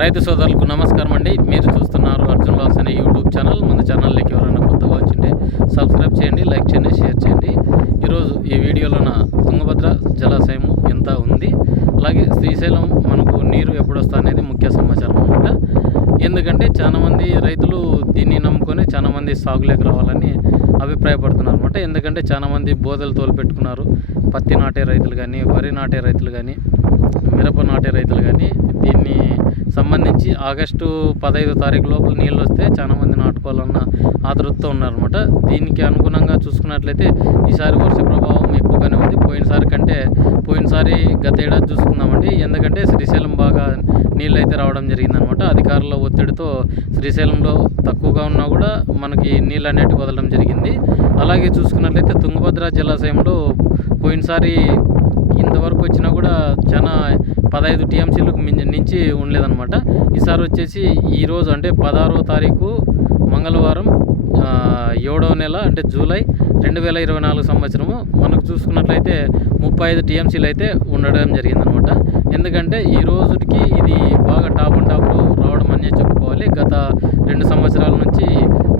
రైతు సోదరులకు నమస్కారం అండి. మీరు చూస్తున్నారు అర్జున్ లాస్ అనే యూట్యూబ్ ఛానల్. మన ఛానల్లోకి ఎవరైనా కొత్తగా వచ్చింటే సబ్స్క్రైబ్ చేయండి లైక్ చేయండి షేర్ చేయండి. ఈరోజు ఈ వీడియోలోన తుంగభద్ర జలాశయం ఎంత ఉంది? అలాగే శ్రీశైలం మనకు నీరు ఎప్పుడు వస్తా అనేది ముఖ్య సమాచారం అనమాట ఎందుకంటే చాలామంది రైతులు దీన్ని నమ్ముకొని చాలామంది సాగులోకి రావాలని అభిప్రాయపడుతున్నారు అనమాట ఎందుకంటే చాలామంది బోధలు తోలుపెట్టుకున్నారు పత్తి నాటే రైతులు కానీ వరి నాటే రైతులు కానీ మిరప నాటే రైతులు కానీ దీన్ని సంబంధించి ఆగస్టు పదహైదు తారీఖు లోపల నీళ్ళు వస్తే చాలా మంది నాటుకోవాలన్న ఆతృతతో ఉన్నారనమాట దీనికి అనుగుణంగా చూసుకున్నట్లయితే ఈసారి వర్ష ప్రభావం ఎక్కువగానే ఉంది. పోయినసారి కంటే పోయినసారి గత ఏడాది చూసుకుందామండి. ఎందుకంటే శ్రీశైలం బాగా నీళ్ళు అయితే రావడం జరిగిందనమాట అధికారుల ఒత్తిడితో శ్రీశైలంలో తక్కువగా ఉన్నా కూడా మనకి నీళ్ళు అనేటివి వదలడం జరిగింది. అలాగే చూసుకున్నట్లయితే తుంగభద్ర జలాశయంలో పోయినసారి ఇంతవరకు వచ్చినా కూడా చాలా పదహైదు టీఎంసీలకు మించి నుంచి ఉండలేదన్నమాట. ఈసారి వచ్చేసి ఈరోజు అంటే పదహారో తారీఖు మంగళవారం ఏడవ నెల అంటే జూలై రెండు వేల ఇరవై నాలుగు సంవత్సరము మనకు చూసుకున్నట్లయితే ముప్పై ఐదు టీఎంసీలు అయితే ఉండడం జరిగిందనమాట ఎందుకంటే ఈ రోజుకి ఇది బాగా టాప్ అండ్ టాప్ రావడం అనే చెప్పుకోవాలి. గత రెండు సంవత్సరాల నుంచి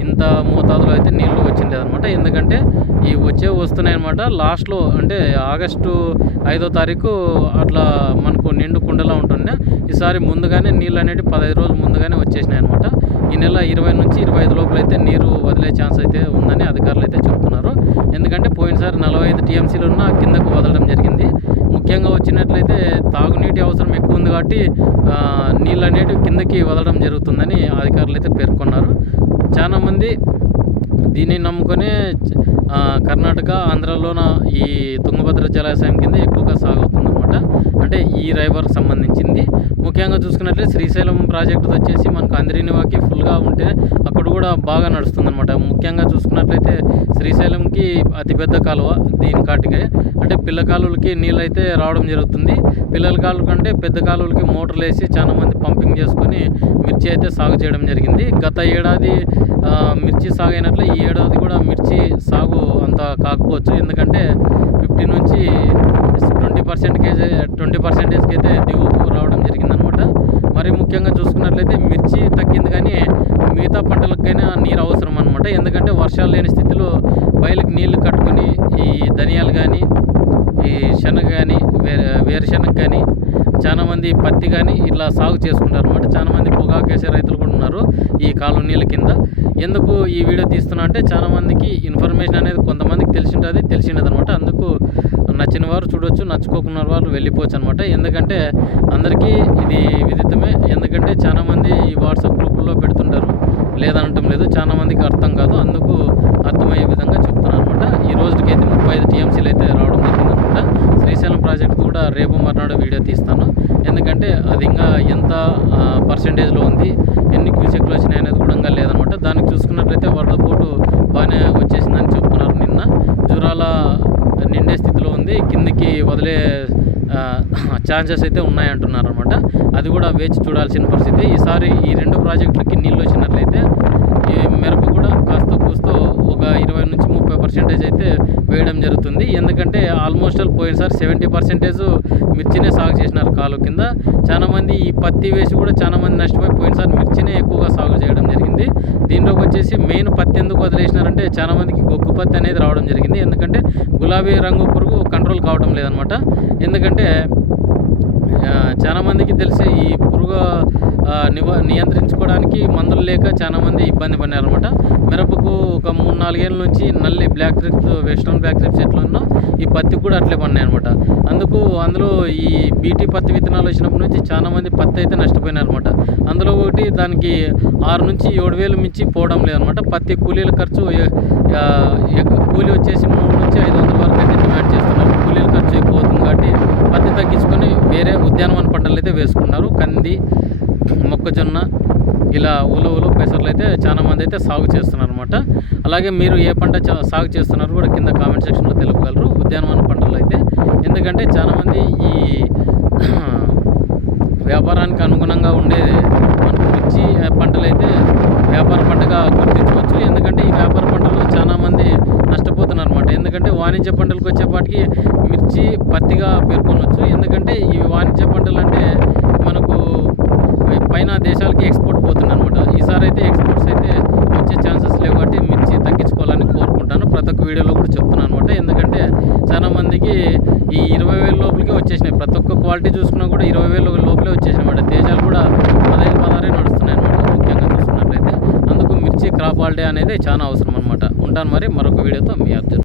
ఇంత మోతాదులో అయితే నీళ్ళు ఎందుకంటే ఈ వచ్చే వస్తున్నాయి అనమాట లాస్ట్లో అంటే ఆగస్టు ఐదో తారీఖు అట్లా మనకు నిండు కుండలా ఉంటుండే. ఈసారి ముందుగానే నీళ్ళు అనేవి పదహైదు రోజులు ముందుగానే వచ్చేసినాయి అనమాట ఈ నెల ఇరవై నుంచి ఇరవై ఐదు లోపల అయితే నీరు వదిలే ఛాన్స్ అయితే ఉందని అధికారులు అయితే చెప్తున్నారు. ఎందుకంటే పోయినసారి నలభై ఐదు టీఎంసీలు ఉన్న కిందకు వదలడం జరిగింది. ముఖ్యంగా వచ్చినట్లయితే తాగునీటి అవసరం ఎక్కువ ఉంది కాబట్టి నీళ్ళు అనేవి కిందకి వదలడం జరుగుతుందని అధికారులు అయితే పేర్కొన్నారు. చాలామంది దీన్ని నమ్ముకొని కర్ణాటక ఆంధ్రలోన ఈ తుంగభద్ర జలాశయం కింద ఎక్కువగా అనమాట. అంటే ఈ రైవర్ సంబంధించింది. ముఖ్యంగా చూసుకున్నట్లయితే శ్రీశైలం ప్రాజెక్టు వచ్చేసి మనకు అందరినివాకి ఫుల్గా ఉంటే అక్కడ కూడా బాగా నడుస్తుందన్నమాట. ముఖ్యంగా చూసుకున్నట్లయితే శ్రీశైలంకి అతిపెద్ద కాలువ దీని కాటికే. అంటే పిల్ల కాలువలకి నీళ్ళు అయితే రావడం జరుగుతుంది. పిల్లల కాలువ కంటే పెద్ద కాలువలకి మోటార్లు వేసి చాలామంది పంపింగ్ చేసుకొని మిర్చి అయితే సాగు చేయడం జరిగింది. గత ఏడాది మిర్చి సాగు అయినట్లు ఈ ఏడాది కూడా మిర్చి కాకపోవచ్చు. ఎందుకంటే ఫిఫ్టీ నుంచి ట్వంటీ పర్సెంట్ ట్వంటీ పర్సెంటేజ్కి అయితే దిగువకు రావడం జరిగిందనమాట. మరి ముఖ్యంగా చూసుకున్నట్లయితే మిర్చి తగ్గింది కానీ మిగతా పంటలకైనా నీరు అవసరం అనమాట. ఎందుకంటే వర్షాలు లేని స్థితిలో బయలుకి నీళ్ళు కట్టుకొని ఈ ధనియాలు కానీ ఈ శనగ కానీ వేరే వేరుశనగ కానీ చాలామంది పత్తి కానీ ఇట్లా సాగు చేసుకుంటారు అనమాట. చాలామంది పొగాకు వేసే రైతులు కూడా ఉన్నారు ఈ కాలనీల నీళ్ళ కింద. ఎందుకు ఈ వీడియో తీస్తున్నా అంటే చాలామందికి ఇన్ఫర్మేషన్ ఇన్ఫర్మేషన్ అనేది కొంతమందికి తెలిసి ఉంటుంది తెలిసి అనమాట అందుకు నచ్చిన వారు చూడొచ్చు నచ్చుకోకున్న వారు వెళ్ళిపోవచ్చు అనమాట. ఎందుకంటే అందరికీ ఇది విదితమే. ఎందుకంటే చాలామంది ఈ వాట్సాప్ గ్రూపుల్లో పెడుతుంటారు. లేదనటం లేదు చాలామందికి అర్థం కాదు. అందుకు అర్థమయ్యే విధంగా చెప్తున్నాను అనమాట. ఈ రోజుకైతే ముప్పై ఐదు టీఎంసీలు అయితే రావడం జరిగిందనమాట. శ్రీశైలం ప్రాజెక్ట్ కూడా రేపు మర్నాడు వీడియో తీస్తాను. ఎందుకంటే అది ఇంకా ఎంత పర్సంటేజ్లో ఉంది ఎన్ని క్యూసెక్లు వచ్చినాయి అనేది కూడా ఇంకా లేదనమాట. దానికి చూసుకున్నట్లయితే వరద పోటు బాగానే వచ్చేసిందని చెప్తున్నారు నిన్న. జూరాల నిండే స్థితిలో ఉంది. కిందికి వదిలే ఛాన్సెస్ అయితే ఉన్నాయంటున్నారు అనమాట అది కూడా వేచి చూడాల్సిన పరిస్థితి. ఈసారి ఈ రెండు ప్రాజెక్టులకి నీళ్ళు వచ్చినట్లయితే ఈ మిరప కూడా కాస్త కూస్తో ఒక ఇరవై నుంచి ముప్పై పర్సెంటేజ్ అయితే వేయడం జరుగుతుంది. ఎందుకంటే ఆల్మోస్ట్ ఆల్ పోయినసారి సెవెంటీ పర్సెంటేజ్ మిర్చినే సాగు చేసినారు కాలు కింద. చాలామంది ఈ పత్తి వేసి కూడా చాలా మంది నష్టపోయి పోయినసారి మిర్చినే ఎక్కువగా సాగు చేయడం జరిగింది. దీనిలోకి వచ్చేసి మెయిన్ పత్తి ఎందుకు వదిలేసినారంటే చాలామందికి గొగ్గు పత్తి అనేది రావడం జరిగింది. ఎందుకంటే గులాబీ రంగు పురుగు కంట్రోల్ కావడం లేదనమాట. ఎందుకంటే చాలామందికి తెలిసే ఈ పురుగు ఆ, నివ నియంత్రించుకోవడానికి మందులు లేక చాలామంది ఇబ్బంది పడినారనమాట మిరపకు ఒక మూడు నాలుగేళ్ళ నుంచి నల్లి black thrips western black thrips ఎట్లున్నా ఈ పత్తికి కూడా అట్లే పడినాయి అనమాట అందుకు అందులో ఈ బీటీ పత్తి విత్తనాలు వచ్చినప్పటి నుంచి చాలామంది పత్తి అయితే నష్టపోయినారనమాట అందులో ఒకటి దానికి ఆరు నుంచి ఏడు వేలు మించి పోవడం లేదనమాట పత్తి కూలీల ఖర్చు కూలి వచ్చేసి మూడు నుంచి ఐదు వందల వరకు అయితే డిమాండ్ చేస్తున్నారు కూలీల ఖర్చు ఎక్కువ అవుతుంది కాబట్టి పత్తి తగ్గించుకొని వేరే ఉద్యానవన పంటలు అయితే వేసుకున్నారు కంది మొక్కజొన్న ఇలా ఉలువులు పెసర్లు అయితే చాలా మంది అయితే సాగు చేస్తున్నారు అనమాట అలాగే మీరు ఏ పంట చా- సాగు చేస్తున్నారు కూడా కింద కామెంట్ సెక్షన్లో తెలుపగలరు. ఉద్యానవన పంటలు అయితే. ఎందుకంటే చాలామంది ఈ వ్యాపారానికి అనుగుణంగా ఉండే మనకు మిర్చి పంటలు అయితే వ్యాపార పంటగా గుర్తించవచ్చు. ఎందుకంటే ఈ వ్యాపార పంటలు చాలామంది నష్టపోతున్నారు అనమాట ఎందుకంటే వాణిజ్య పంటలకు వచ్చేపాటికి మిర్చి పత్తిగా పేర్కొనవచ్చు. ఎందుకంటే ఈ వాణిజ్య పంటలు అంటే మనకు పైన దేశాలకి ఎక్స్పోర్ట్ పోతుంది అనమాట ఈసారి అయితే ఎక్స్పోర్ట్స్ అయితే వచ్చే ఛాన్సెస్ లేవు కాబట్టి మిర్చి తగ్గించుకోవాలని కోరుకుంటాను. ప్రతి ఒక్క వీడియోలో కూడా చెప్తున్నాను అనమాట ఎందుకంటే చాలా మందికి ఈ ఇరవై వేల లోపలికే వచ్చేసినాయి. ప్రతి ఒక్క క్వాలిటీ చూసుకున్నా కూడా ఇరవై వేల లోపలే వచ్చేసినాయి అనమాట దేశాలు కూడా పదహైదు పదహారే నడుస్తున్నాయి అనమాట ముఖ్యంగా చూసుకున్నట్లయితే. అందుకు మిర్చి క్రాప్ హాలిడే అనేది చాలా అవసరం అనమాట ఉంటాను మరి. మరొక వీడియోతో మీ అబ్జర్వ్